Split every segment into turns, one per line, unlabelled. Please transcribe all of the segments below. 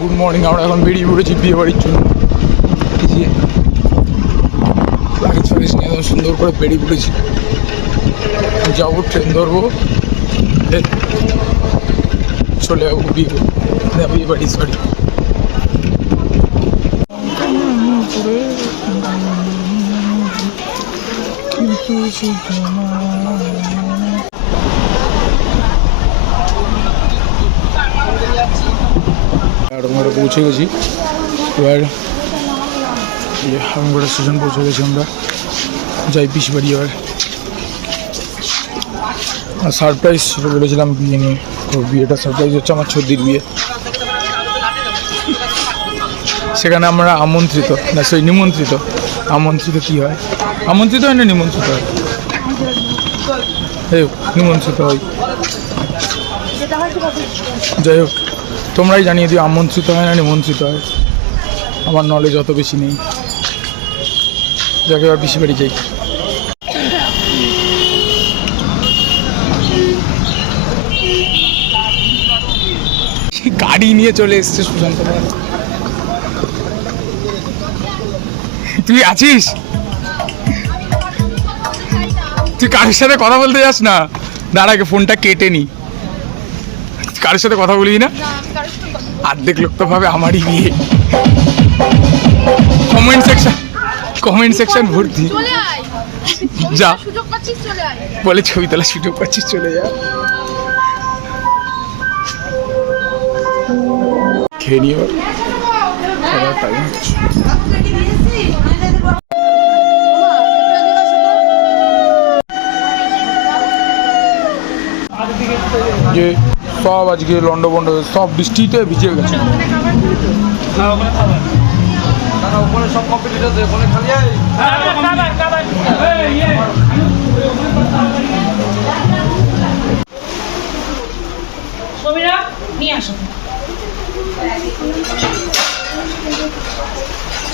Good morning আমরা এখন বেরিয়ে পড়েছি বিয়ে বাড়ির জন্য। সুন্দর করে বেরিয়ে পড়েছি। যাব ট্রেন ধরবো চলে যাব বিয়ে বিয়ে বাড়ি সরি আমরা পৌঁছে গেছি। এবার এই স্টেশন পৌঁছে গেছি আমরা। যাই পিস বাড়ি এবার। আর সারপ্রাইজ বলেছিলাম বিয়ে নিয়ে। তো বিয়েটা সারপ্রাইজ হচ্ছে আমার ছর্দির বিয়ে। সেখানে আমরা আমন্ত্রিত, না সেই নিমন্ত্রিত। আমন্ত্রিত কি হয়? আমন্ত্রিত হয় না নিমন্ত্রিত হয়? নিমন্ত্রিত হয়। যাই হোক তোমরাই জানিয়ে দিও, আমন্ত্রিত হয় না, নিমন্ত্রিত হয়। আমার নলেজ অত বেশি নেই। যাকে, এবার পিসি বাড়ি যাই। গাড়ি নিয়ে চলে এসছে সুশান্ত তুই আছিস? তুই কারোর সাথে কথা বলতে যাস না? দাঁড়াকে ফোনটা কেটে নি। কারোর সাথে কথা বলি না? অর্ধেক লোক তো ভাবে আমারই বিয়ে। কমেন্ট সেকশন কমেন্ট সেকশন ভর্তি। যা। বলে ছবি তোলা সুযোগ পাচ্ছিস চলে যা। খেয়ে নিও। টাইম সব আজকে লন্ড বন্ড সব বৃষ্টিতে ভিজে গেছে।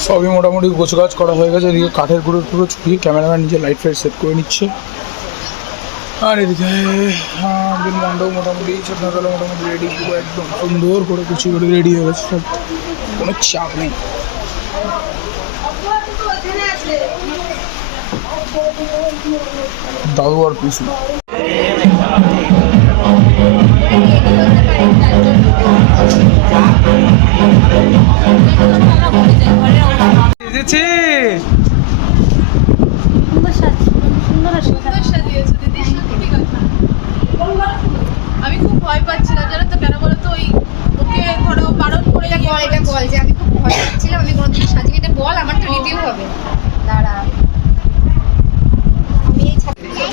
সবই মোটামুটি গোছগাছ করা হয়ে গেছে। এদিকে কাঠের গুঁড়ো টুকরো ছুটিয়ে ক্যামেরাম্যান নিজে লাইট ফাইট সেট করে নিচ্ছে। আর এদিকে হ্যাঁ, বিন মণ্ডপ মোটামুটি ছোটনাতলা মোটামুটি রেডি পুরো একদম সুন্দর করে কুচি করে রেডি হয়ে গেছে সব কোনো চাপ নেই। দাদু আর এসেছে।
সুন্দর সাজিয়েছো দিদি সত্যি কথা আমি খুব ভয় পাচ্ছিলাম জানো তো কেন বলো তো? ওই ওকে ধরো বারণ করে
এটা বল এটা বল যে আমি খুব ভয় পাচ্ছিলাম আমি কোনোদিন সাজিয়ে এটা বল আমার তো রিভিউ হবে। দাঁড়া।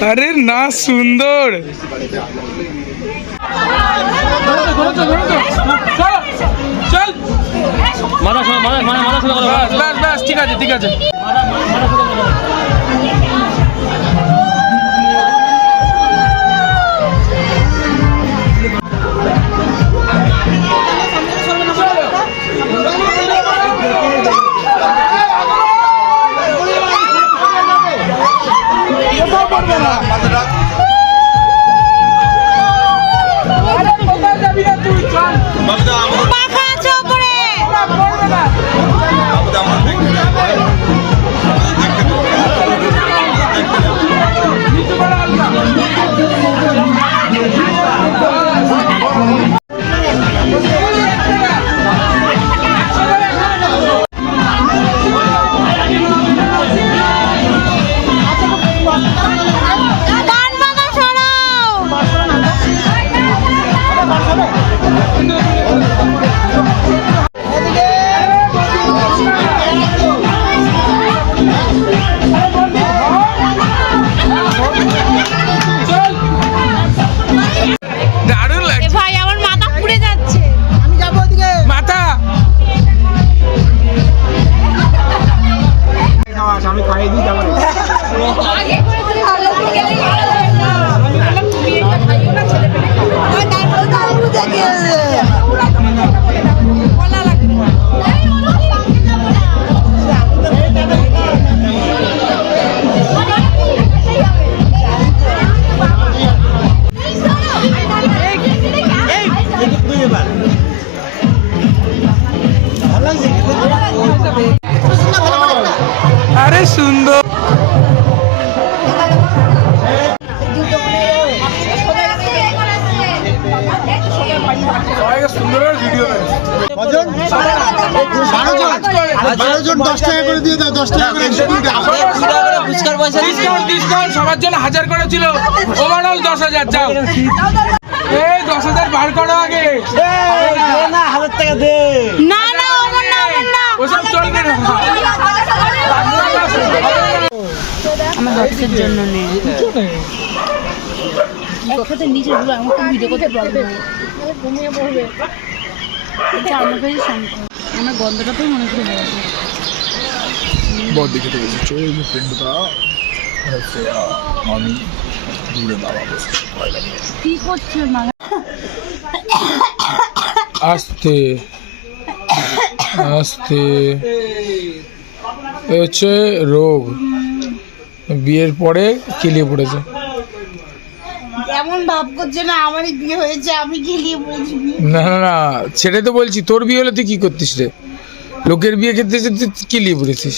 আরে না সুন্দর। চল
মাথা মাথা মাথা
ঠিক আছে ঠিক আছে। ডিসকাউন্ট ডিসকাউন্ট সবার জন্য হাজার করে ছিল ওভারঅল দশ হাজার যাও। এই দশ হাজার বার করো আগে।
না না অমর না না।
ওসব চলবে না।
আমার জন্য নেই। একসাথে নিচে ঘুরে আমাকে ভিডিও করতে পারবে ঘুমিয়ে পড়বে। এটা আমার কাছে শান্ত। আমার গন্ধটাতেই মনে করে
হচ্ছে আমি দূরে
কি করছে
আস্তে। আস্তে। হচ্ছে রোগ। বিয়ের পরে কেলিয়ে পড়েছে।
এমন ভাব করছে না আমারই বিয়ে হয়েছে আমি গেলিয়ে বলছি
না না না সেটাই তো বলছি তোর বিয়ে হলে তুই কি করতিস রে? লোকের বিয়ে ক্ষেত্রে তুই কেলিয়ে পড়েছিস।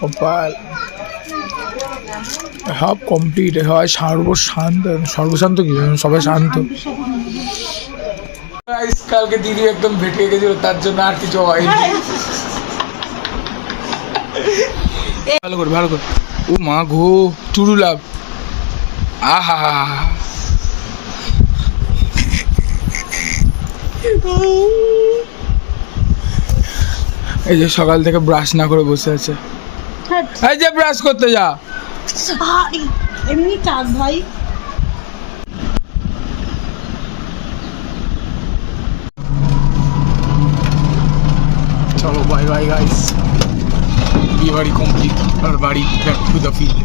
কপাল সব কমপ্লিট হয় সর্বশান্ত সর্বশান্ত কি সবাই শান্ত। কালকে দিদি একদম ভেটে গেছিল তার জন্য আর কিছু হয়নি। ভালো করে ভালো করে। ও মা গো চুরু লাভ আহা হা হা হা এই যে সকাল থেকে ব্রাশ না করে বসে আছে। এই যে ব্রাশ করতে যা।
এমনি চাঁদ ভাই?
চলো বাই বাই গাইস বাড়ি কমপ্লিট আর বাড়ি ব্যাক টু দ্য ফিল্ড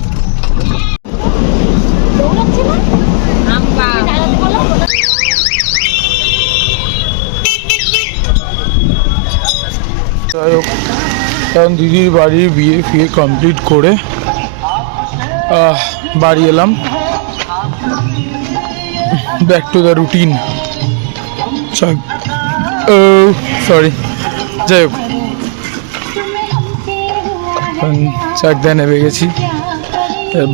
যাই হোক এখন দিদির বাড়ির বিয়ে ফিয়ে কমপ্লিট করে বাড়ি এলাম। Back to the routine sorry যাই হোক। এখন চাকদা নেমে গেছি।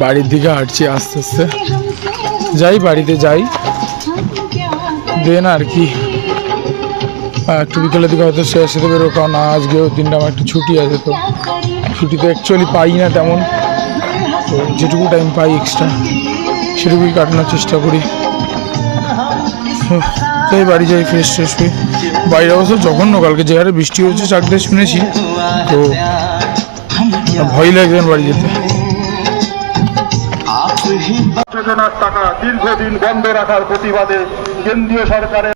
বাড়ির দিকে হাঁটছি আস্তে আস্তে। যাই বাড়িতে যাই। দেন আর কি। একটু বিকেলের দিকে হয়তো শেষ হতে বেরো কারণ আজকেও দিনটা আমার একটু ছুটি আছে তো। ছুটি তো অ্যাকচুয়ালি পাই না তেমন। তো যেটুকু টাইম পাই এক্সট্রা সেটুকুই কাটানোর চেষ্টা করি। তাই বাড়ি যাই ফ্রেশ ফ্রেশ হয়ে বাইরে অবশ্য জঘন্য, কালকে যে হারে বৃষ্টি হয়েছে চাকদে শুনেছি। তো ভয় লাগবেন বাড়ি যেতে।
টাকা দীর্ঘদিন বন্ধ রাখার প্রতিবাদে কেন্দ্রীয় সরকারের